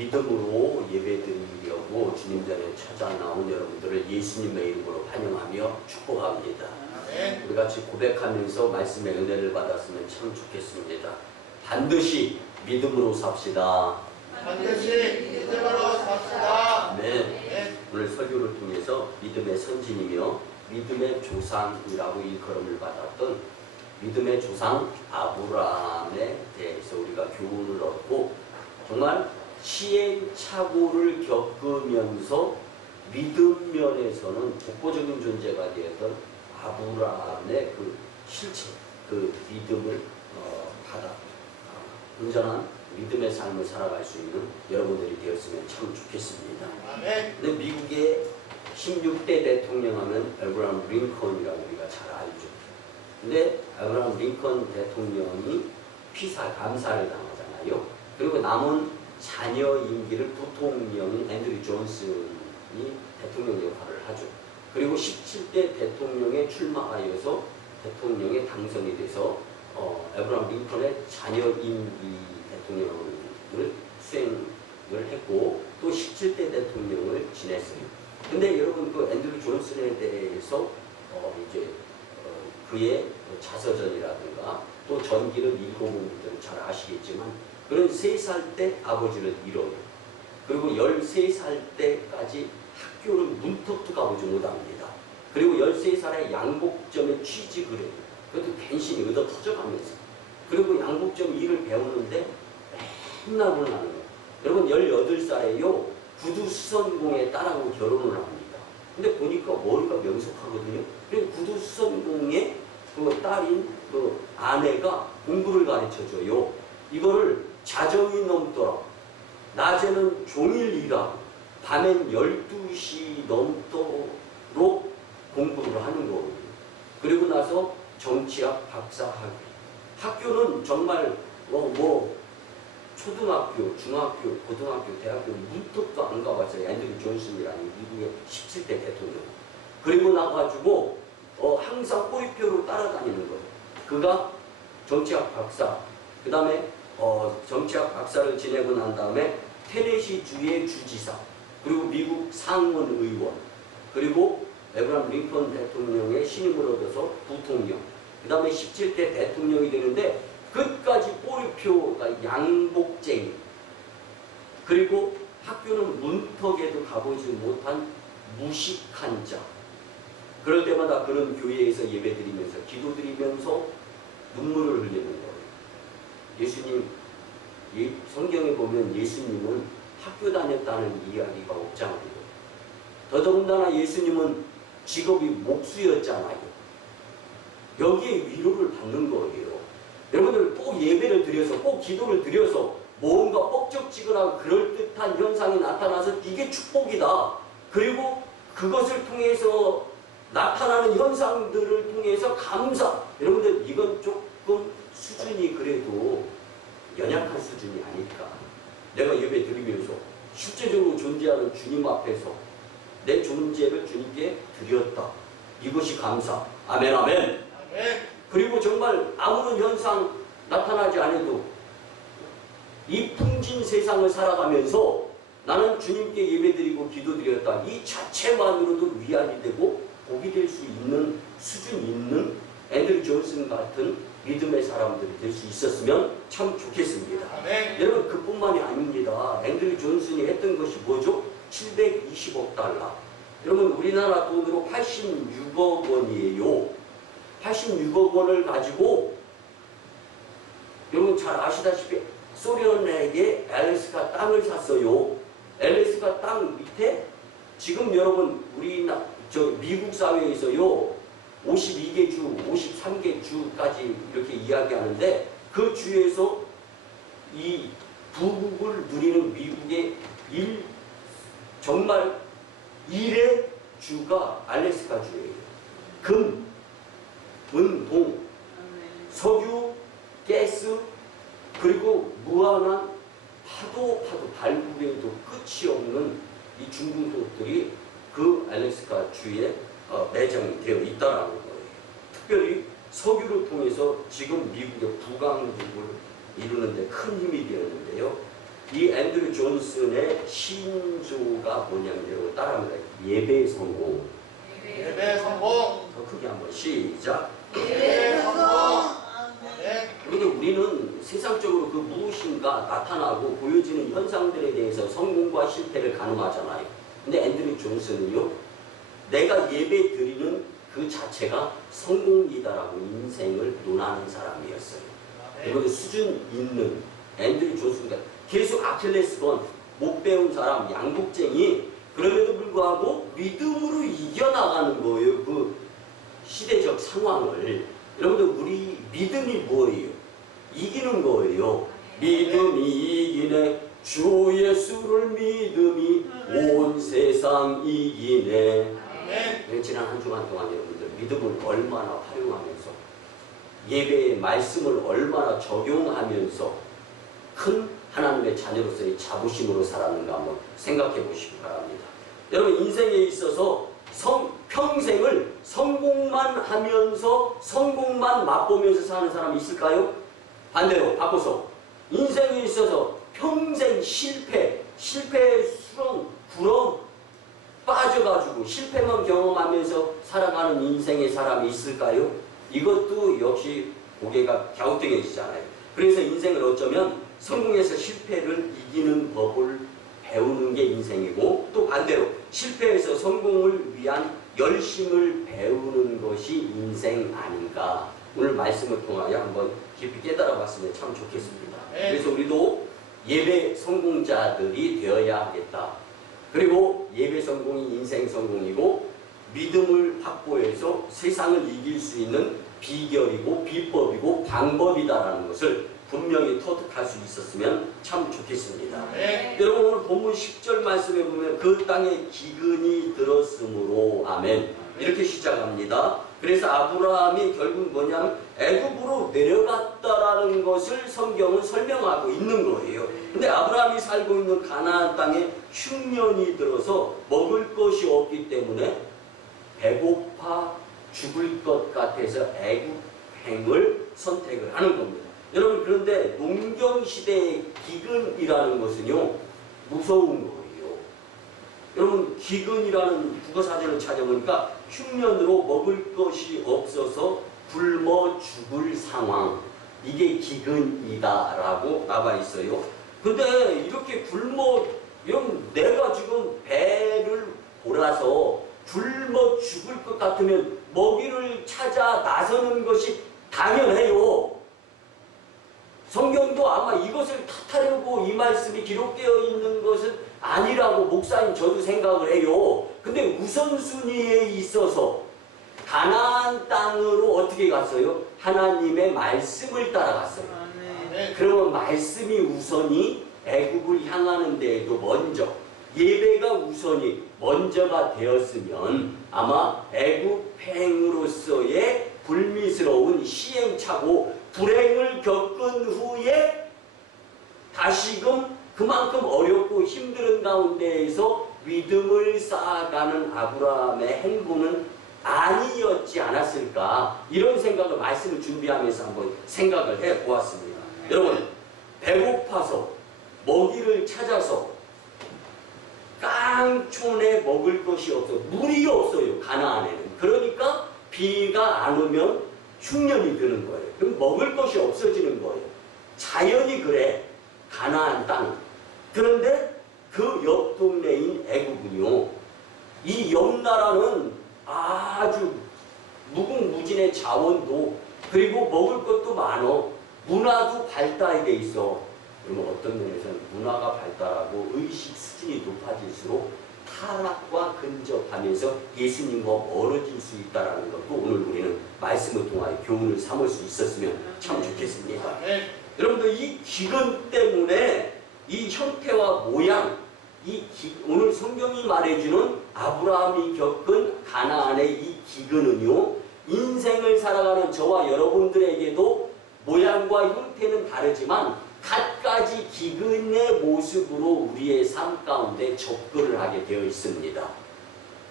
믿음으로 예배드리려고 주님 전에 찾아 나온 여러분들을 예수님의 이름으로 환영하며 축복합니다. 우리 같이 고백하면서 말씀의 은혜를 받았으면 참 좋겠습니다. 반드시 믿음으로 삽시다. 반드시 믿음으로 삽시다. 네. 오늘 설교를 통해서 믿음의 선진이며 믿음의 조상이라고 일컬음을 받았던 믿음의 조상 아브라함에 대해서 우리가 교훈을 얻고 정말 시행착오를 겪으면서 믿음 면에서는 독보적인 존재가 되었던 아브라함의 그 실체, 그 믿음을 받아 온전한 믿음의 삶을 살아갈 수 있는 여러분들이 되었으면 참 좋겠습니다. 아멘. 근데 미국의 16대 대통령 하면 에브라함 링컨이라고 우리가 잘 알죠. 근데 에브라함 링컨 대통령이 피살, 감사를 당하잖아요. 그리고 남은 자녀 임기를 부통령인 앤드류 존슨이 대통령 역할을 하죠. 그리고 17대 대통령에 출마하여서 대통령에 당선이 돼서 에브라함 링컨의 자녀 임기 대통령을 수행을 했고 또 17대 대통령을 지냈어요. 근데 여러분 그 앤드류 존슨에 대해서 그의 자서전이라든가 또 전기를 읽어본 분들은 잘 아시겠지만 그는 3살 때 아버지를 잃어요. 그리고 13살 때까지 학교를 문턱도 가보지 못합니다. 그리고 13살에 양복점에 취직을 해요. 그것도 괜시히 얻어 터져가면서. 그리고 양복점 일을 배우는데 맨날 혼나는 거예요. 여러분 18살에요. 구두 수선공의 딸하고 결혼을 합니다. 근데 보니까 머리가 명석하거든요. 그리고 구두 수선공의 그 딸인 그 아내가 공부를 가르쳐줘요. 이거를 자정이 넘더라. 낮에는 종일 일하고 밤엔 12시 넘도록 공부를 하는 거거든요. 그리고 나서 정치학 박사학위. 학교는 정말 초등학교, 중학교, 고등학교, 대학교 문턱도 안 가봤어요. 앤드류 존슨이라는 미국의 17대 대통령. 그리고 나가지고 항상 꼬리표로 따라다니는 거예요. 그가 정치학 박사, 그 다음에 정치학 박사를 지내고 난 다음에 테네시 주의 주지사, 그리고 미국 상원 의원, 그리고 에브라함 링컨 대통령의 신임을 얻어서 부통령, 그 다음에 17대 대통령이 되는데 끝까지 꼬리표가 양복쟁이, 그리고 학교는 문턱에도 가보지 못한 무식한 자. 그럴 때마다 그런 교회에서 예배드리면서 기도드리면서 눈물을 흘리는 거예요. 예수님, 성경에 보면 예수님은 학교 다녔다는 이야기가 없잖아요. 더더군다나 예수님은 직업이 목수였잖아요. 여기에 위로를 받는 거예요. 여러분들 꼭 예배를 드려서 꼭 기도를 드려서 뭔가 뻑적지근하고 그럴듯한 현상이 나타나서 이게 축복이다. 그리고 그것을 통해서 나타나는 현상들을 통해서 감사. 여러분들 이건 조금 수준이 그래도 연약한 수준이 아닐까. 내가 예배 드리면서 실제적으로 존재하는 주님 앞에서 내 존재를 주님께 드렸다. 이것이 감사. 아멘, 아멘. 아멘. 그리고 정말 아무런 현상 나타나지 않아도 이 풍진 세상을 살아가면서 나는 주님께 예배드리고 기도드렸다. 이 자체만으로도 위안이 되고 복이 될 수 있는 수준 있는 앤드류 존슨 같은 믿음의 사람들이 될 수 있었으면 참 좋겠습니다. 아멘. 여러분 그뿐만이 아닙니다. 앤드류 존슨이 했던 것이 뭐죠? 720억 달러. 여러분 우리나라 돈으로 86억 원이에요. 86억 원을 가지고 여러분 잘 아시다시피 소련에게 알래스카 땅을 샀어요. 알래스카 땅 밑에 지금 여러분 미국 사회에서요 52개 주, 53개 주까지 이렇게 이야기하는데 그 주에서 이 부국을 누리는 미국의 정말 일의 주가 알래스카 주예요. 금, 은, 동, 석유, 가스, 그리고 무한한 파도 발굴에도 끝이 없는 이 중공업들이 그 알래스카 주에 매장이 되어 있다는 거예요. 특별히 석유를 통해서 지금 미국의 부강국을 이루는 데 큰 힘이 되었는데요. 이 앤드류 존슨의 신조가 뭐냐면 따라합니다. 예배 성공. 예배 성공. 더 크게 한번 시작. 예배 성공. 아멘. 그런데 우리는 세상적으로 그 무엇인가 나타나고 보여지는 현상들에 대해서 성공과 실패를 가늠하잖아요. 근데 앤드류 존슨은요, 내가 예배 드리는 그 자체가 성공이다라고 인생을 논하는 사람이었어요. 그리고 수준 있는 앤드류 존슨가 계속 아킬레스건 못 배운 사람, 양복쟁이, 그럼에도 불구하고 믿음으로 이겨나가는 거예요. 그 시대적 상황을. 여러분들 우리 믿음이 뭐예요? 이기는 거예요. 믿음이 이기네. 주 예수를 믿음이 온 세상 이기네. 아멘. 지난 한 주간 동안 여러분들 믿음을 얼마나 활용하면서 예배의 말씀을 얼마나 적용하면서 큰 하나님의 자녀로서의 자부심으로 살았는가 한번 생각해 보시기 바랍니다. 여러분 인생에 있어서 평생을 성공만 하면서 성공만 맛보면서 사는 사람이 있을까요? 반대로 바꿔서 인생에 있어서 평생 실패, 수렁, 구렁 빠져가지고 실패만 경험하면서 살아가는 인생의 사람이 있을까요? 이것도 역시 고개가 갸우뚱해지잖아요. 그래서 인생을 어쩌면 성공해서 실패를 이기는 법을 배우는 게 인생이고, 또 반대로 실패해서 성공을 위한 열심을 배우는 것이 인생 아닌가. 오늘 말씀을 통하여 한번 깊이 깨달아 봤으면 참 좋겠습니다. 그래서 우리도 예배 성공자들이 되어야 하겠다. 그리고 예배 성공이 인생 성공이고 믿음을 확보해서 세상을 이길 수 있는 비결이고 비법이고 방법이다라는 것을 분명히 터득할 수 있었으면 참 좋겠습니다. 여러분 오늘 본문 10절 말씀에 보면 그 땅에 기근이 들었으므로 아멘 이렇게 시작합니다. 그래서 아브라함이 결국 뭐냐면 애굽으로 내려갔다라는 것을 성경은 설명하고 있는 거예요. 근데 아브라함이 살고 있는 가나안 땅에 흉년이 들어서 먹을 것이 없기 때문에 배고파 죽을 것 같아서 애굽행을 선택을 하는 겁니다. 여러분 그런데 농경시대의 기근이라는 것은요 무서운 거예요. 여러분 기근이라는 국어사전을 찾아보니까 흉년으로 먹을 것이 없어서 굶어 죽을 상황, 이게 기근이다라고 나와 있어요. 근데 이렇게 여러분 내가 지금 배를 골아서 굶어 죽을 것 같으면 먹이를 찾아 나서는 것이 당연해요. 성경도 아마 이것을 탓하려고 이 말씀이 기록되어 있는 것은 아니라고 목사님 저도 생각을 해요. 근데 우선순위에 있어서 가나안 땅으로 어떻게 갔어요? 하나님의 말씀을 따라갔어요. 그러면 말씀이 우선이 애굽을 향하는 데에도 먼저 예배가 우선이 먼저가 되었으면 아마 애굽행으로서의 불미스러운 시행착오 불행을 겪은 후에 다시금 그만큼 어렵고 힘든 가운데에서 믿음을 쌓아가는 아브라함의 행보는 아니었지 않았을까, 이런 생각을 말씀을 준비하면서 한번 생각을 해보았습니다. 여러분 배고파서 먹이를 찾아서 깡촌에 먹을 것이 없어, 물이 없어요 가나안에는. 그러니까 비가 안 오면 흉년이 드는 거예요. 그럼 먹을 것이 없어지는 거예요. 자연이 그래 가나안 땅. 그런데 그 옆 동네인 애굽은요, 이 옆 나라는 아주 무궁무진의 자원도 그리고 먹을 것도 많어, 문화도 발달돼 있어. 그러면 어떤 면에서는 문화가 발달하고 의식 수준이 높아질수록 타락과 근접하면서 예수님과 멀어질 수 있다는 것도 오늘 우리는 말씀을 통하여 교훈을 삼을 수 있었으면 참 좋겠습니다. 여러분들 이 기근 때문에 이 형태와 모양, 오늘 성경이 말해주는 아브라함이 겪은 가나안의 이 기근은요, 인생을 살아가는 저와 여러분들에게도 모양과 형태는 다르지만 갖가지 기근의 모습으로 우리의 삶 가운데 접근을 하게 되어 있습니다.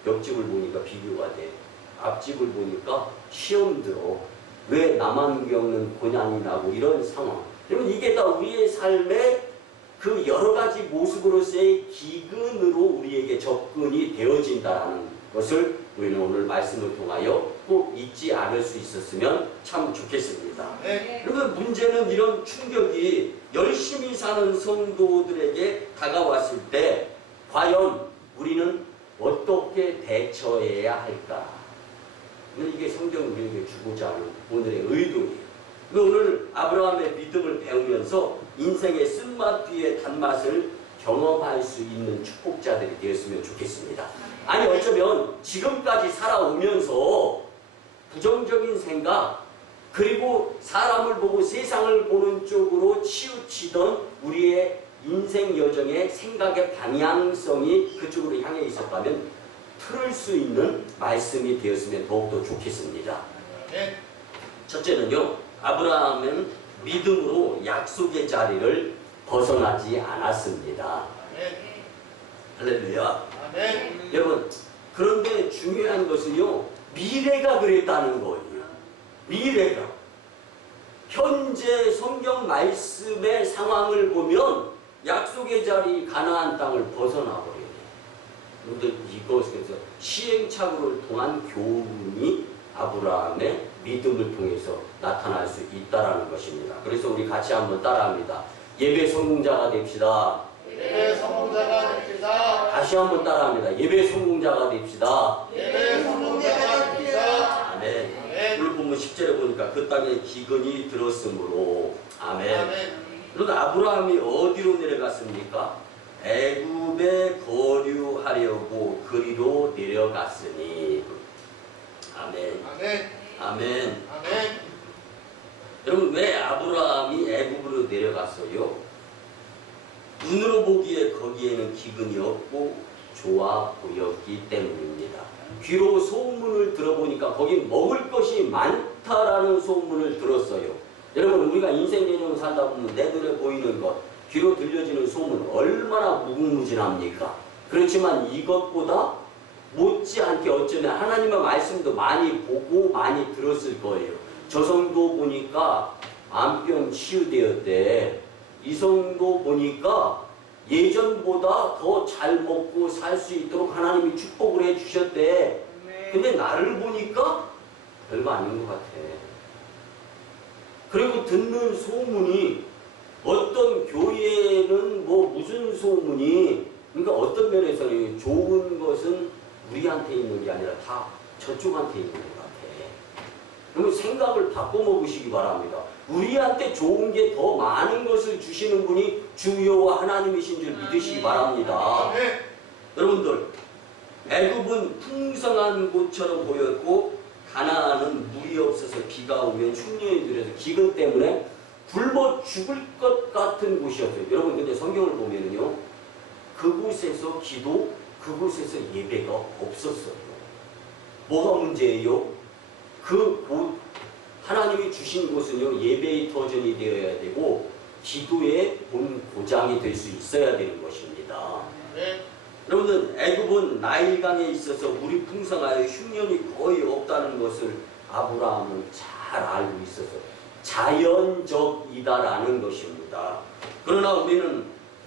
옆집을 보니까 비교가 돼. 앞집을 보니까 시험 들어. 왜 나만 겪는 고난이 나고 이런 상황. 여러분 이게 다 우리의 삶의 그 여러 가지 모습으로서의 기근으로 우리에게 접근이 되어진다는 것을 우리는 오늘 말씀을 통하여 꼭 잊지 않을 수 있었으면 참 좋겠습니다. 네. 그러면 문제는 이런 충격이 열심히 사는 성도들에게 다가왔을 때 과연 우리는 어떻게 대처해야 할까? 이게 성경이 우리에게 주고자 하는 오늘의 의도예요. 오늘 아브라함의 믿음을 배우면서 인생의 쓴맛 뒤의 단맛을 경험할 수 있는 축복자들이 되었으면 좋겠습니다. 아니 어쩌면 지금까지 살아오면서 부정적인 생각 그리고 사람을 보고 세상을 보는 쪽으로 치우치던 우리의 인생 여정의 생각의 방향성이 그쪽으로 향해 있었다면 틀을 수 있는 말씀이 되었으면 더욱더 좋겠습니다. 네. 첫째는요, 아브라함은 믿음으로 약속의 자리를 벗어나지 않았습니다. 네. 할렐루야. 아멘. 여러분, 그런데 중요한 것은요, 미래가 그랬다는 거예요. 미래가. 현재 성경 말씀의 상황을 보면 약속의 자리 가나안 땅을 벗어나 버려요. 그런데 이것에서 시행착오를 통한 교훈이 아브라함의 믿음을 통해서 나타날 수 있다는 것입니다. 그래서 우리 같이 한번 따라합니다. 예배 성공자가 됩시다. 예배 성공자가 됩시다. 다시 한번 따라합니다. 예배 성공자가 됩시다. 예배 성공자가 됩시다. 아멘. 아멘. 오늘 보면 10절에 보니까 그 땅에 기근이 들었으므로 아멘. 아멘. 그런데 아브라함이 어디로 내려갔습니까? 애굽에 거류하려고 그리로 내려갔으니 아멘. 아멘. 아멘. 아멘. 여러분 왜 아브라함이 애굽으로 내려갔어요? 눈으로 보기에 거기에는 기근이 없고 좋아 보였기 때문입니다. 귀로 소문을 들어보니까 거기 먹을 것이 많다라는 소문을 들었어요. 여러분 우리가 인생 여정 살다 보면 내 눈에 보이는 것, 귀로 들려지는 소문 얼마나 무궁무진합니까? 그렇지만 이것보다 못지않게 어쩌면 하나님의 말씀도 많이 보고 많이 들었을 거예요. 저 성도 보니까 암병 치유되었대. 이 성도 보니까 예전보다 더 잘 먹고 살 수 있도록 하나님이 축복을 해주셨대. 근데 나를 보니까 별거 아닌 것 같아. 그리고 듣는 소문이 어떤 교회는 뭐 무슨 소문이 그러니까 어떤 면에서는 좋은 것은 우리한테 있는 게 아니라 다 저쪽한테 있는 것 같아. 그러면 생각을 바꿔먹으시기 바랍니다. 우리한테 좋은 게 더 많은 것을 주시는 분이 주여와 하나님이신 줄 믿으시기 바랍니다. 아멘. 여러분들 애굽은 풍성한 곳처럼 보였고 가나안은 물이 없어서 비가 오면 흉년이 들어서 기근 때문에 굶어 죽을 것 같은 곳이었어요. 여러분 근데 성경을 보면은요 그곳에서 기도, 그곳에서 예배가 없었어요. 뭐가 문제예요? 그 곳, 하나님이 주신 곳은요 예배의 터전이 되어야 되고 기도의 본 고장이 될 수 있어야 되는 것입니다. 아멘. 여러분들 애굽은 나일강에 있어서 물이 풍성하여 흉년이 거의 없다는 것을 아브라함은 잘 알고 있어서 자연적이다라는 것입니다. 그러나 우리는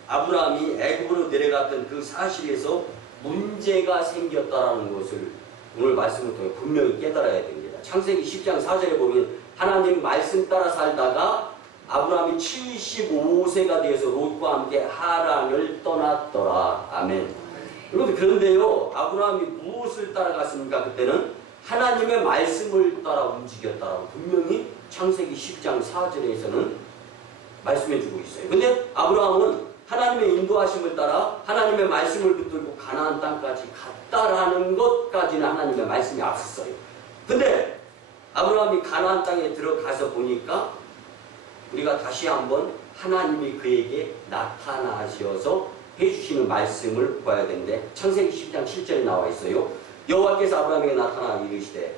아브라함이 애굽으로 내려갔던 그 사실에서 문제가 생겼다는 것을 오늘 말씀을 통해 분명히 깨달아야 됩니다. 창세기 10장 4절에 보면 하나님 말씀 따라 살다가 아브라함이 75세가 되어서 롯과 함께 하란을 떠났더라. 아멘. 여러분 그런데요 아브라함이 무엇을 따라갔습니까? 그때는 하나님의 말씀을 따라 움직였다라고 분명히 창세기 10장 4절에서는 말씀해주고 있어요. 근데 아브라함은 하나님의 인도하심을 따라 하나님의 말씀을 붙들고 가나안 땅까지 갔다라는 것까지는 하나님의 말씀이 앞섰어요. 근데 아브라함이 가나안 땅에 들어가서 보니까 우리가 다시 한번 하나님이 그에게 나타나셔서 해주시는 말씀을 봐야 되는데 창세기 10장 7절에 나와 있어요. 여호와께서 아브라함에게 나타나 이르시되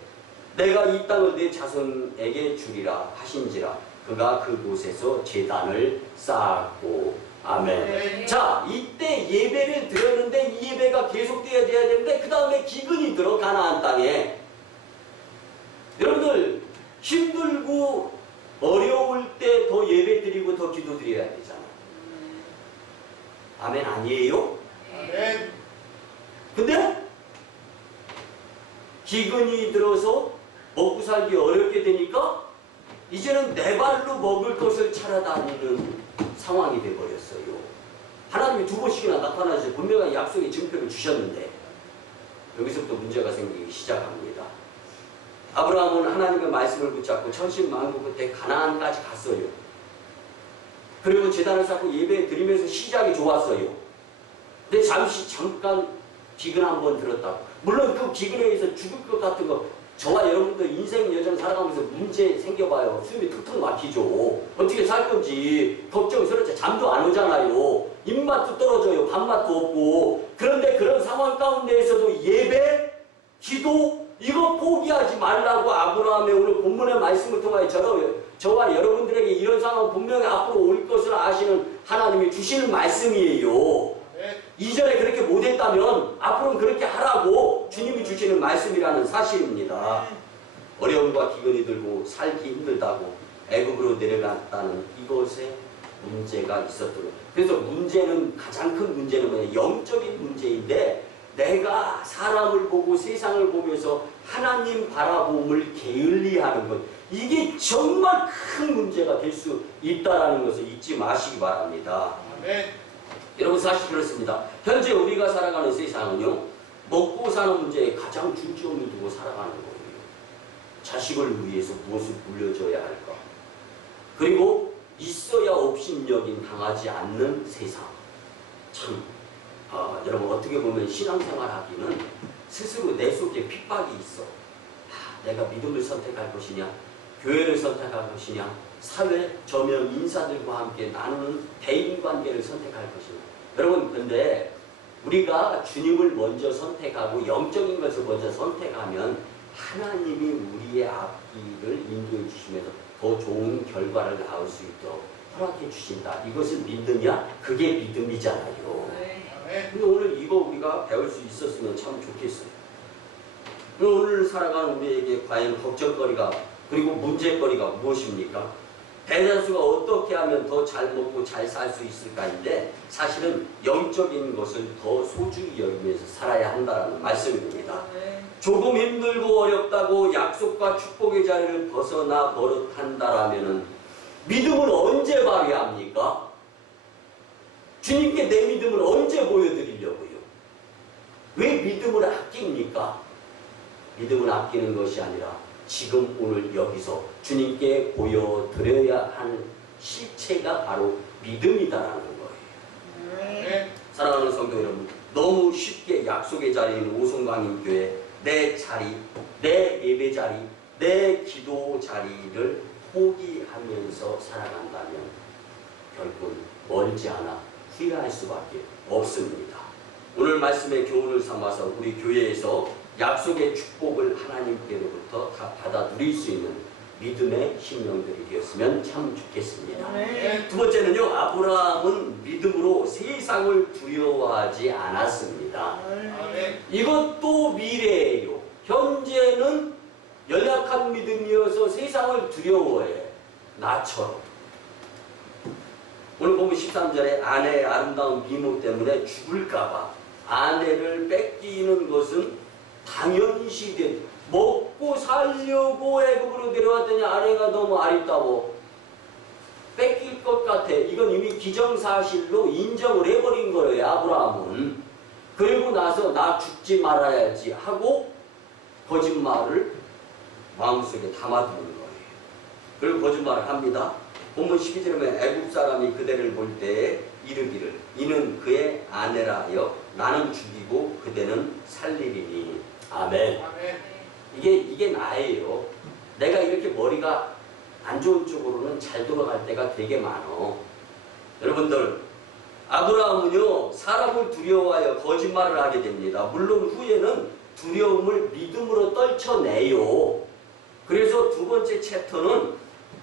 내가 이 땅을 내 자손에게 주리라 하신지라 그가 그곳에서 제단을 쌓았고 아멘. 네. 자 이때 예배를 드렸는데 이 예배가 계속되어야 되는데 그 다음에 기근이 들어 가나안 땅에 여러분들 힘들고 어려울 때 더 예배 드리고 더 기도 드려야 되잖아. 아멘 아니에요? 아멘. 근데 기근이 들어서 먹고 살기 어렵게 되니까 이제는 내 발로 먹을 것을 찾아다니는 상황이 되어버렸어요. 하나님이 두 번씩이나 나타나셔서 분명한 약속의 증표를 주셨는데 여기서부터 문제가 생기기 시작합니다. 아브라함은 하나님의 말씀을 붙잡고 천신만고 끝에 가나안까지 갔어요. 그리고 제단을 쌓고 예배 드리면서 시작이 좋았어요. 근데 잠깐 기근 한번 들었다. 물론 그 기근에 의해서 죽을 것 같은 거 저와 여러분들 인생 여정 살아가면서 문제 생겨봐요. 숨이 툭툭 막히죠. 어떻게 살 건지 걱정스럽죠. 잠도 안 오잖아요. 입맛도 떨어져요. 밥맛도 없고. 그런데 그런 상황 가운데에서도 예배, 기도 이거 포기하지 말라고 아브라함의 오늘 본문의 말씀을 통하여 저와 여러분들에게 이런 상황 분명히 앞으로 올 것을 아시는 하나님이 주시는 말씀이에요. 이전에 그렇게 못했다면 앞으로는 그렇게 하라고 주님이 주시는 말씀이라는 사실입니다. 어려움과 기근이 들고 살기 힘들다고 애굽으로 내려갔다는 이것에 문제가 있었던 거예요. 그래서 가장 큰 문제는 뭐냐? 영적인 문제인데 내가 사람을 보고 세상을 보면서 하나님 바라봄을 게을리하는 것, 이게 정말 큰 문제가 될 수 있다는 것을 잊지 마시기 바랍니다. 아멘. 여러분 사실 그렇습니다. 현재 우리가 살아가는 세상은요, 먹고 사는 문제에 가장 중점을 두고 살아가는 거예요. 자식을 위해서 무엇을 물려줘야 할까? 그리고 있어야 업신여긴 당하지 않는 세상. 참 여러분 어떻게 보면 신앙생활 하기는 스스로 내 속에 핍박이 있어. 내가 믿음을 선택할 것이냐, 교회를 선택할 것이냐, 사회 저명 인사들과 함께 나누는 대인관계를 선택할 것이냐. 여러분 근데 우리가 주님을 먼저 선택하고 영적인 것을 먼저 선택하면 하나님이 우리의 앞길을 인도해 주시면서 더 좋은 결과를 낳을 수 있도록 허락해 주신다. 이것을 믿느냐? 그게 믿음이잖아요. 근데 오늘 이거 우리가 배울 수 있었으면 참 좋겠어요. 오늘 살아가는 우리에게 과연 걱정거리가 그리고 문제거리가 무엇입니까? 대다수가 어떻게 하면 더 잘 먹고 잘 살 수 있을까인데 사실은 영적인 것을 더 소중히 여기면서 살아야 한다는 말씀입니다. 조금 힘들고 어렵다고 약속과 축복의 자리를 벗어나 버릇한다라면 믿음을 언제 발휘합니까? 주님께 내 믿음을 언제 보여드리려고요? 왜 믿음을 아낍니까? 믿음을 아끼는 것이 아니라 지금 오늘 여기서 주님께 보여드려야 하는 실체가 바로 믿음이다라는 거예요. 사랑하는 성도 여러분, 너무 쉽게 약속의 자리인 오송강인교회 내 자리, 내 예배 자리, 내 기도 자리를 포기하면서 살아간다면 결국 멀지 않아 후회할 수밖에 없습니다. 오늘 말씀의 교훈을 삼아서 우리 교회에서 약속의 축복을 하나님께로부터 다 받아 누릴 수 있는 믿음의 심령들이 되었으면 참 좋겠습니다. 두 번째는요, 아브라함은 믿음으로 세상을 두려워하지 않았습니다. 이것도 미래예요. 현재는 연약한 믿음이어서 세상을 두려워해. 나처럼. 오늘 보면 13절에 아내의 아름다운 미모 때문에 죽을까봐 아내를 뺏기는 것은 당연시된, 먹고 살려고 애굽으로 내려왔더니 아내가 너무 아립다고 뺏길 것 같아. 이건 이미 기정사실로 인정을 해버린 거예요, 아브라함은. 그리고 나서 나 죽지 말아야지 하고 거짓말을 마음속에 담아두는 거예요. 그리고 거짓말을 합니다. 본문 12절에 보면 애굽 사람이 그대를 볼 때에 이르기를 이는 그의 아내라 하여 나는 죽이고 그대는 살리리니. 아멘. 이게 나예요. 내가 이렇게 머리가 안 좋은 쪽으로는 잘 돌아갈 때가 되게 많어. 여러분들, 아브라함은요 사람을 두려워하여 거짓말을 하게 됩니다. 물론 후에는 두려움을 믿음으로 떨쳐내요. 그래서 두 번째 챕터는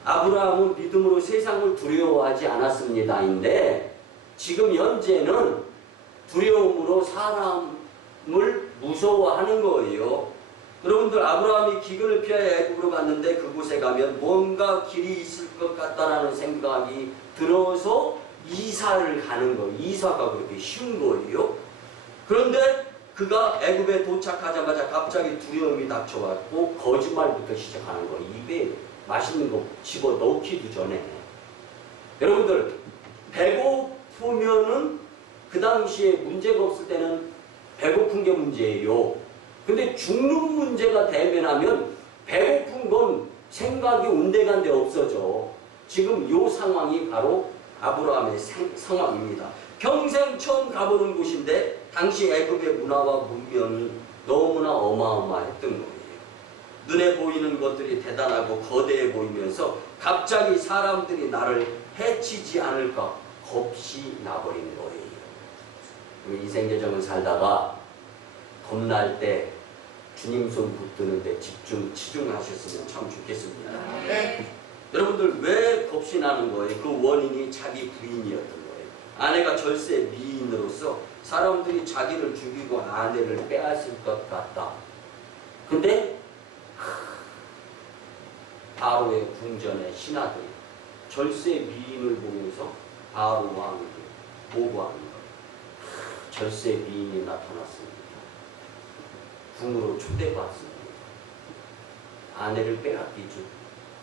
아브라함은 믿음으로 세상을 두려워하지 않았습니다인데 지금 현재는 두려움으로 사람을 무서워하는 거예요. 여러분들, 아브라함이 기근을 피하여 애굽으로 갔는데 그곳에 가면 뭔가 길이 있을 것 같다라는 생각이 들어서 이사를 가는 거예요. 이사가 그렇게 쉬운 거예요. 그런데 그가 애굽에 도착하자마자 갑자기 두려움이 닥쳐왔고 거짓말부터 시작하는 거예요. 입에 맛있는 거 집어넣기도 전에. 여러분들 배고프면은 그 당시에 문제가 없을 때는 배고픈 게 문제예요. 근데 죽는 문제가 대면하면 배고픈 건 생각이 온데간데 없어져. 지금 이 상황이 바로 아브라함의 상황입니다. 평생 처음 가보는 곳인데 당시 애굽의 문화와 문명이 너무나 어마어마했던 거예요. 눈에 보이는 것들이 대단하고 거대해 보이면서 갑자기 사람들이 나를 해치지 않을까 겁이 나버린 거예요. 인생여정을 살다가 겁날 때 주님 손 붙드는데 치중하셨으면 참 좋겠습니다. 네. 여러분들 왜 겁이 나는 거예요? 그 원인이 자기 부인이었던 거예요. 아내가 절세 미인으로서 사람들이 자기를 죽이고 아내를 빼앗을 것 같다. 근데 바로의 궁전의 신하들이 절세 미인을 보면서 바로 왕에게 보고하는 거예요. 절세 미인이 나타났습니다. 궁으로 초대받습니다. 아내를 빼앗기죠.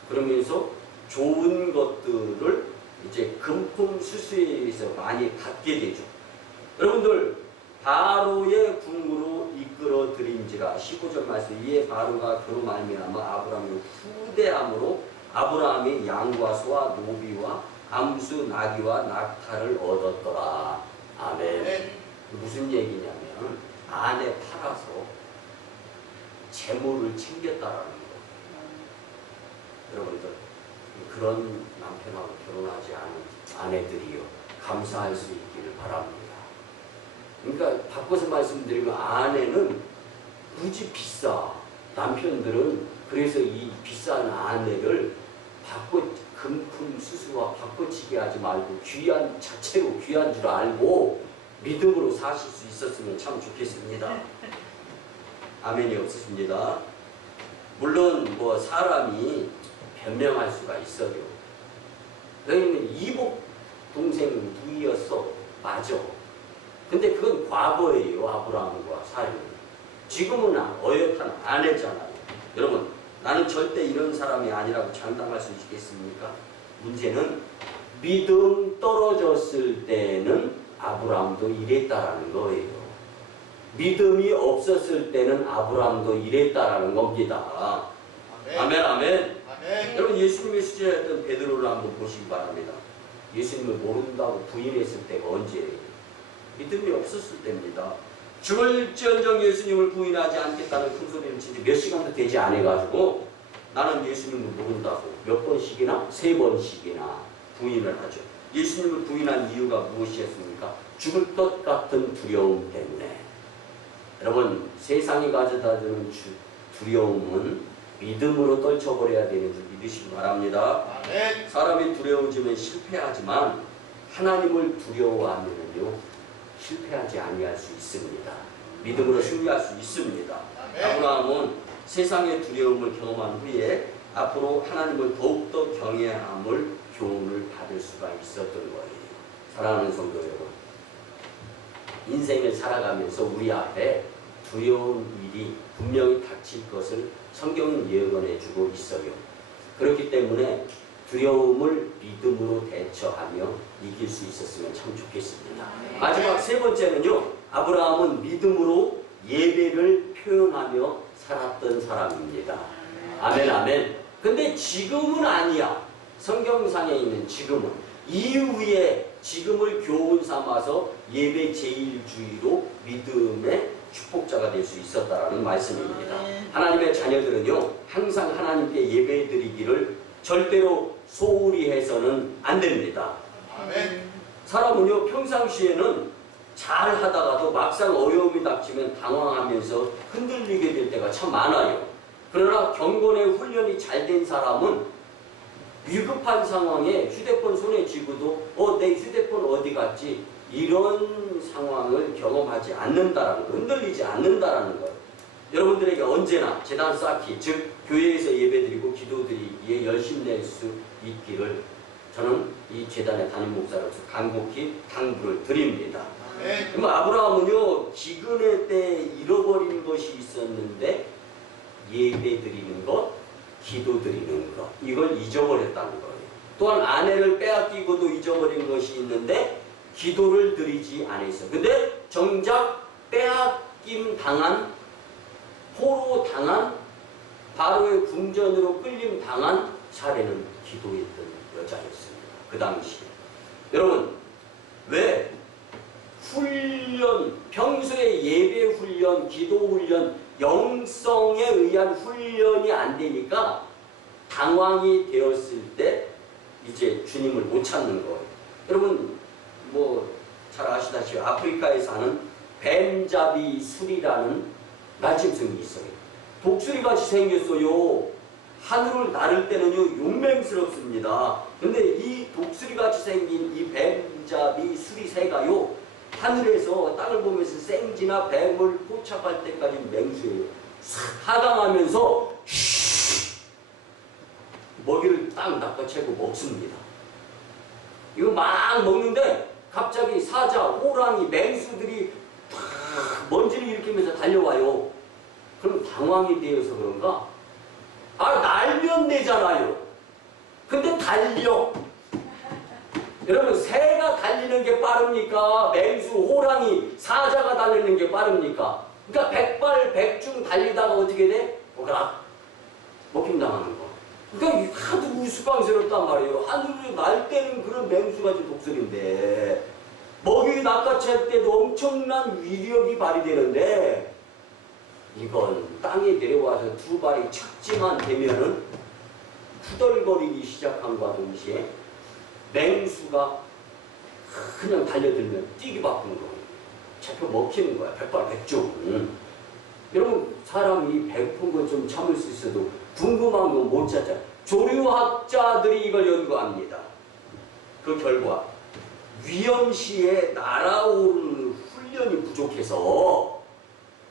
그러면서 좋은 것들을 이제 금품 수수에 의해서 많이 갖게 되죠. 여러분들 바로의 궁으로 이끌어 드린지라 15절 말씀 이에 바로가 그로 말미암아 아브라함의 후대함으로 아브라함이 양과 소와 노비와 암수 나귀와 낙타를 얻었더라. 아멘. 네. 무슨 얘기냐면 아내 팔아서 재물을 챙겼다라는 거. 여러분들 그런 남편하고 결혼하지 않은 아내들이요 감사할 수 있기를 바랍니다. 그러니까 바꿔서 말씀드리면 아내는 무지 비싸. 남편들은 그래서 이 비싼 아내를 금품 수수와 바꿔치기 하지 말고 귀한 자체로 귀한 줄 알고 믿음으로 사실 수 있었으면 참 좋겠습니다. 아멘이 없으십니다. 물론 뭐 사람이 변명할 수가 있어요. 너희는 이복 동생 누이였어. 맞아. 근데 그건 과거예요. 아브라함과 사례는. 지금은 어엿한 아내잖아요. 여러분 나는 절대 이런 사람이 아니라고 장담할 수 있겠습니까? 문제는 믿음 떨어졌을 때는 아브라함도 이랬다라는 거예요. 믿음이 없었을 때는 아브라함도 이랬다라는 겁니다. 아멘, 아멘. 아멘. 여러분 예수님의 수제자였던 베드로를 한번 보시기 바랍니다. 예수님을 모른다고 부인했을 때가 언제예요? 믿음이 없었을 때입니다. 죽을지언정 예수님을 부인하지 않겠다는 큰 소리를 진짜 몇 시간도 되지 않아가지고 나는 예수님을 모른다고 몇 번씩이나? 3번씩이나 부인을 하죠. 예수님을 부인한 이유가 무엇이었습니까? 죽을 것 같은 두려움 때문에. 여러분 세상이 가져다주는 두려움은 믿음으로 떨쳐버려야 되는 줄 믿으시기 바랍니다. 아멘. 사람이 두려워지면 실패하지만 하나님을 두려워하면요 실패하지 아니할 수 있습니다. 믿음으로 승리할 수 있습니다. 아브라함은 세상의 두려움을 경험한 후에 앞으로 하나님을 더욱더 경외함을 교훈을 받을 수가 있었던 거예요. 사랑하는 성도 여러분, 인생을 살아가면서 우리 앞에 두려운 일이 분명히 닥칠 것을 성경은 예언해 주고 있어요. 그렇기 때문에 두려움을 믿음으로 대처하며 이길 수 있었으면 참 좋겠습니다. 마지막 3번째는요. 아브라함은 믿음으로 예배를 표현하며 살았던 사람입니다. 아멘, 아멘. 근데 지금은 아니야. 성경상에 있는 지금은. 이후에 지금을 교훈 삼아서 예배 제1주의로 믿음의 축복자가 될 수 있었다라는 말씀입니다. 하나님의 자녀들은요. 항상 하나님께 예배드리기를 절대로 소홀히 해서는 안 됩니다. 아멘. 사람은요 평상시에는 잘 하다가도 막상 어려움이 닥치면 당황하면서 흔들리게 될 때가 참 많아요. 그러나 경건의 훈련이 잘 된 사람은 위급한 상황에 휴대폰 손에 쥐고도 내 휴대폰 어디 갔지? 이런 상황을 경험하지 않는다라는 거, 흔들리지 않는다라는 거예요. 여러분들에게 언제나 재단 쌓기, 즉 교회에서 예배드리고 기도드리기에 열심히 낼 수 있기를 저는 이 재단의 담임 목사로서 간곡히 당부를 드립니다. 아멘. 그럼 아브라함은요, 기근의 때 잃어버린 것이 있었는데 예배 드리는 것, 기도 드리는 것, 이걸 잊어버렸다는 거예요. 또한 아내를 빼앗기고도 잊어버린 것이 있는데 기도를 드리지 않았어요. 근데 정작 빼앗김 당한, 포로 당한, 바로의 궁전으로 끌림 당한 사례는 기도했던 여자였습니다. 그 당시에. 여러분, 왜 훈련, 평소에 예배 훈련, 기도 훈련, 영성에 의한 훈련이 안 되니까 당황이 되었을 때 이제 주님을 못 찾는 거예요. 여러분, 뭐 잘 아시다시피 아프리카에 사는 뱀잡이 술이라는 나침성이 있어요. 독수리같이 생겼어요. 하늘을 나를 때는요, 용맹스럽습니다. 근데 이 독수리같이 생긴 이 뱀잡이 수리새가요, 하늘에서 땅을 보면서 생쥐나 뱀을 포착할 때까지 맹수예요. 하강하면서 먹이를 딱 낚아채고 먹습니다. 이거 막 먹는데 갑자기 사자, 호랑이, 맹수들이 탁 먼지를 일으키면서 달려와요. 그럼 당황이 되어서 그런가? 날면 되잖아요. 근데 달려. 여러분, 새가 달리는 게 빠릅니까? 맹수, 호랑이, 사자가 달리는 게 빠릅니까? 그러니까 백발백중 달리다가 어떻게 돼? 오그락 먹힘당하는 거. 그러니까 하도 우스꽝스럽단 말이에요. 하늘에 날 때는 그런 맹수같이 독수리인데 먹이 낚아챌 때도 엄청난 위력이 발휘되는데 이건 땅에 내려와서 두 발이 착지만 되면은 후덜거리기 시작함과 동시에 맹수가 그냥 달려들면 뛰기 바쁜 거예요. 잡혀 먹히는 거야. 백발백중. 여러분, 사람이 배고픈 건 좀 참을 수 있어도 궁금한 건 못 찾아. 조류학자들이 이걸 연구합니다. 그 결과 위험시에 날아오르는 훈련이 부족해서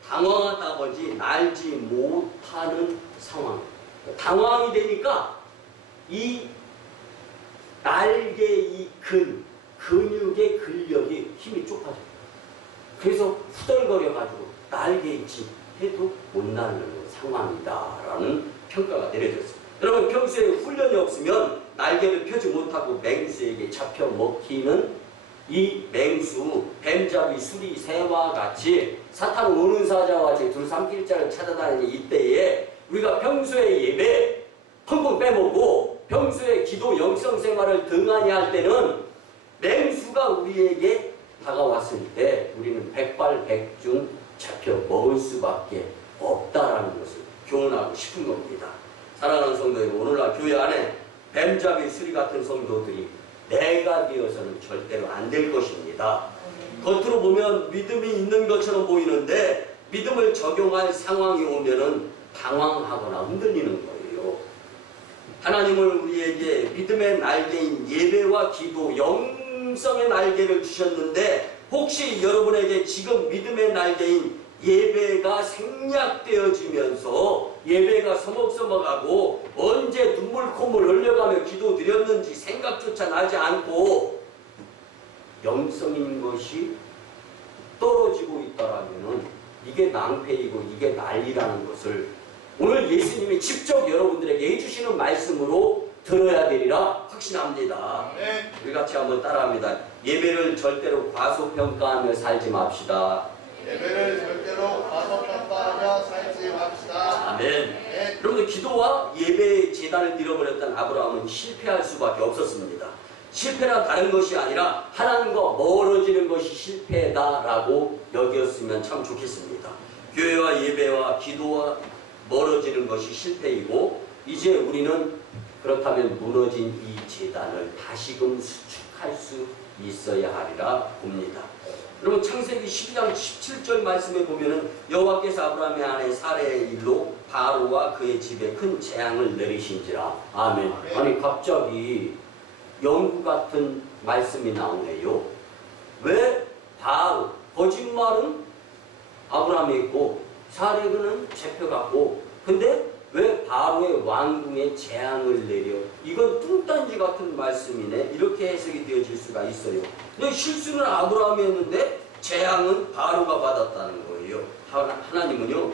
당황하다든지 날지 못하는 상황. 당황이 되니까 이 날개 이 근육의 근력이 힘이 좁아져요. 그래서 후덜거려가지고 날개짓 해도 못 날는 상황이다라는 평가가 내려졌습니다. 여러분, 평소에 훈련이 없으면 날개를 펴지 못하고 맹수에게 잡혀 먹히는 이 맹수, 뱀잡이, 수리, 새와 같이 사탄 오는 사자와 제 둘삼킬자를 찾아다니는 이때에 우리가 평소에 예배 펑펑 빼먹고 평소에 기도 영성 생활을 등한히 할 때는 맹수가 우리에게 다가왔을 때 우리는 백발백중 잡혀 먹을 수밖에 없다라는 것을 교훈하고 싶은 겁니다. 사랑하는 성도 여러분, 오늘날 교회 안에 뱀잡이 수리 같은 성도들이 내가 되어서는 절대로 안 될 것입니다. 겉으로 보면 믿음이 있는 것처럼 보이는데 믿음을 적용할 상황이 오면은 당황하거나 흔들리는 거예요. 하나님을 우리에게 믿음의 날개인 예배와 기도, 영성의 날개를 주셨는데 혹시 여러분에게 지금 믿음의 날개인 예배가 생략되어지면서 예배가 서먹서먹하고 언제 눈물 콧물 흘려가며 기도 드렸는지 생각조차 나지 않고 영성인 것이 떨어지고 있다라면 이게 낭패이고 이게 난리라는 것을 오늘 예수님이 직접 여러분들에게 해주시는 말씀으로 들어야 되리라 확신합니다. 네. 우리 같이 한번 따라합니다. 예배를 절대로 과소평가하며 살지 맙시다. 예배를 절대로 과소평가하며 살지 맙시다. 아멘. 네. 여러분들, 기도와 예배의 재단을 잃어버렸던 아브라함은 실패할 수밖에 없었습니다. 실패란 다른 것이 아니라 하나님과 멀어지는 것이 실패다라고 여겼으면 참 좋겠습니다. 교회와 예배와 기도와 멀어지는 것이 실패이고 이제 우리는 그렇다면 무너진 이 재단을 다시금 수축할 수 있어야 하리라 봅니다. 여러분, 창세기 12장 17절 말씀에 보면은 여호와께서 아브라함의 아내 사레의 일로 바로와 그의 집에 큰 재앙을 내리신지라. 아멘. 아니, 갑자기 연구 같은 말씀이 나오네요. 왜 바로 거짓말은 아브라함이 있고 사레는 잡혀갔고 근데 왜 바로의 왕궁에 재앙을 내려? 이건 뚱딴지 같은 말씀이네. 이렇게 해석이 되어질 수가 있어요. 근데 실수는 아브라함이 했는데 재앙은 바로가 받았다는 거예요. 하나님은요,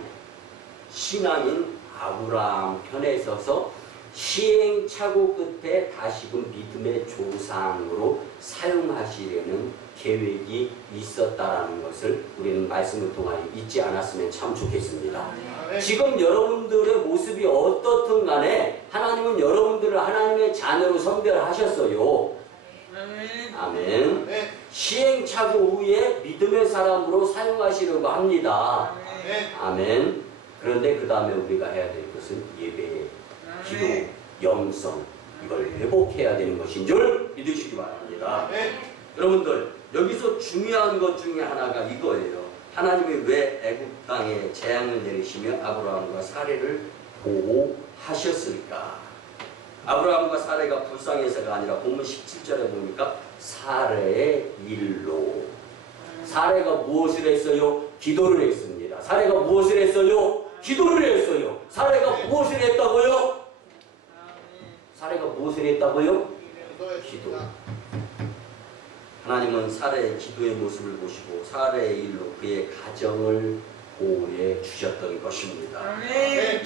신앙인 아브라함 편에 서서 시행착오 끝에 다시금 믿음의 조상으로 사용하시려는 계획이 있었다라는 것을 우리는 말씀을 통하여 잊지 않았으면 참 좋겠습니다. 지금 여러분들의 모습이 어떻든 간에 하나님은 여러분들을 하나님의 자녀로 선별하셨어요. 아멘. 시행착오 후에 믿음의 사람으로 사용하시려고 합니다. 아멘. 그런데 그 다음에 우리가 해야 될 것은 예배, 기도, 영성, 이걸 회복해야 되는 것인 줄 믿으시기 바랍니다. 여러분들, 여기서 중요한 것 중에 하나가 이거예요. 하나님이 왜 애굽 땅에 재앙을 내리시며 아브라함과 사레를 보호하셨을까? 아브라함과 사레가 불쌍해서가 아니라 본문 17절에 보니까 사레의 일로. 사레가 무엇을 했어요? 기도를 했습니다. 사레가 무엇을 했어요? 기도를 했어요. 사레가 무엇을 했다고요? 사레가 무엇을 했다고요? 기도. 하나님은 사레의 기도의 모습을 보시고 사레의 일로 그의 가정을 보호해 주셨던 것입니다.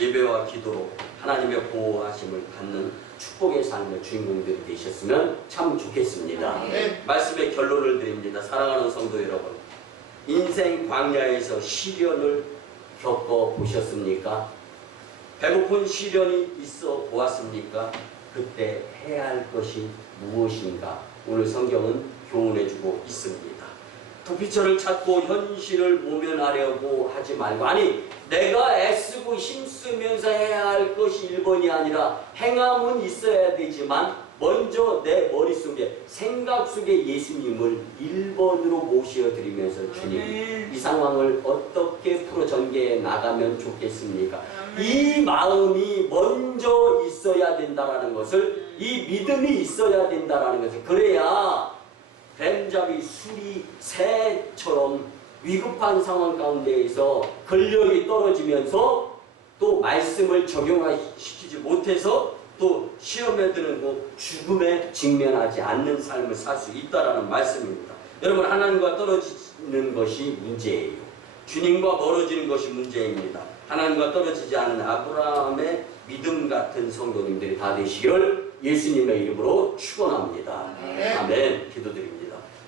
예배와 기도로 하나님의 보호하심을 받는 축복의 삶의 주인공들이 되셨으면 참 좋겠습니다. 말씀의 결론을 드립니다. 사랑하는 성도 여러분, 인생 광야에서 시련을 겪어보셨습니까? 배고픈 시련이 있어 보았습니까? 그때 해야 할 것이 무엇인가? 오늘 성경은 교훈해주고 있습니다. 도피처를 찾고 현실을 모면하려고 하지 말고, 아니 내가 애쓰고 힘쓰면서 해야 할 것이 1번이 아니라 행함은 있어야 되지만 먼저 내 머릿속에 생각 속에 예수님을 1번으로 모셔드리면서 주님, 이 상황을 어떻게 풀어 전개해 나가면 좋겠습니까? 이 마음이 먼저 있어야 된다라는 것을, 이 믿음이 있어야 된다라는 것을, 그래야 뱀잡이 수리 새처럼 위급한 상황 가운데에서 근력이 떨어지면서 또 말씀을 적용시키지 못해서 또 시험에 드는 죽음에 직면하지 않는 삶을 살 수 있다라는 말씀입니다. 여러분, 하나님과 떨어지는 것이 문제예요. 주님과 멀어지는 것이 문제입니다. 하나님과 떨어지지 않은 아브라함의 믿음 같은 성도님들이 다 되시기를 예수님의 이름으로 축원합니다. 아멘. 기도드립니다.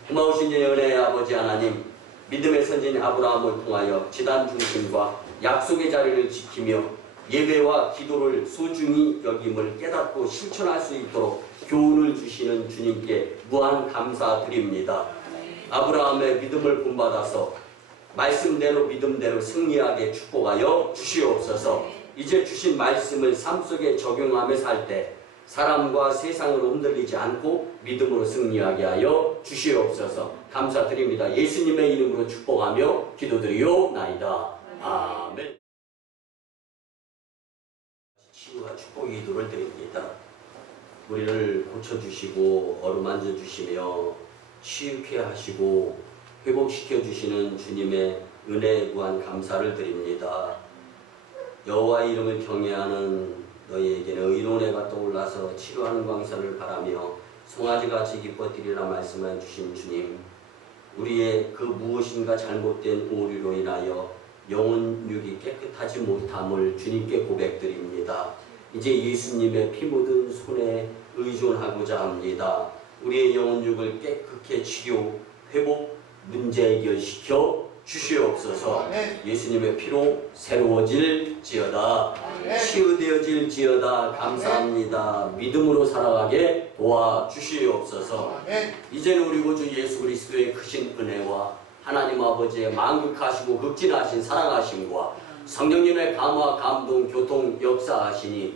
고마우신 은혜의 아버지 하나님, 믿음의 선진 아브라함을 통하여 지단 중심과 약속의 자리를 지키며 예배와 기도를 소중히 여김을 깨닫고 실천할 수 있도록 교훈을 주시는 주님께 무한 감사드립니다. 아브라함의 믿음을 본받아서 말씀대로 믿음대로 승리하게 축복하여 주시옵소서. 이제 주신 말씀을 삶 속에 적용하며 살 때 사람과 세상으로 흔들리지 않고 믿음으로 승리하게 하여 주시옵소서. 감사드립니다. 예수님의 이름으로 축복하며 기도드리옵나이다. 아멘. 치유와 축복의 기도를 드립니다. 우리를 고쳐주시고 어루만져 주시며 치유케 하시고 회복시켜 주시는 주님의 은혜에 구한 감사를 드립니다. 여호와의 이름을 경외하는 너희에게는 의로운 해가 떠올라서 치료하는 광선을 바라며 송아지같이 기뻐뜨리라 말씀해 주신 주님, 우리의 그 무엇인가 잘못된 오류로 인하여 영혼육이 깨끗하지 못함을 주님께 고백드립니다. 이제 예수님의 피 묻은 손에 의존하고자 합니다. 우리의 영혼육을 깨끗게 치료, 회복, 문제 해결시켜 주시옵소서. 예수님의 피로 새로워질지어다. 치유되어질지어다. 감사합니다. 믿음으로 살아가게 도와주시옵소서. 이제는 우리 구주 예수 그리스도의 크신 은혜와 하나님 아버지의 만극하시고 극진하신 사랑하심과 성령님의 감화 감동 교통 역사하시니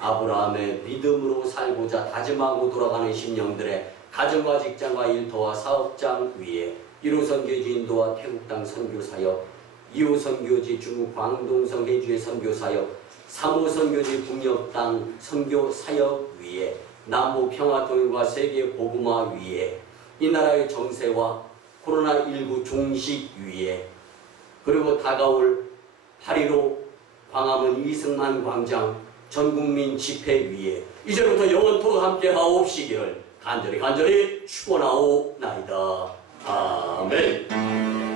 아브라함의 믿음으로 살고자 다짐하고 돌아가는 심령들의 가정과 직장과 일터와 사업장 위에 1호 선교지 인도와 태국 땅 선교사역, 2호 선교지 중국 광동성 해주의 선교사역, 3호 선교지 북녘 땅 선교사역 위에 남북 평화통일과 세계 복음화 위에 이 나라의 정세와 코로나19 종식 위에 그리고 다가올 8.15 광화문 이승만 광장 전국민 집회 위에 이제부터 영원토록 함께 하옵시기를 간절히 축원하옵나이다. 아멘.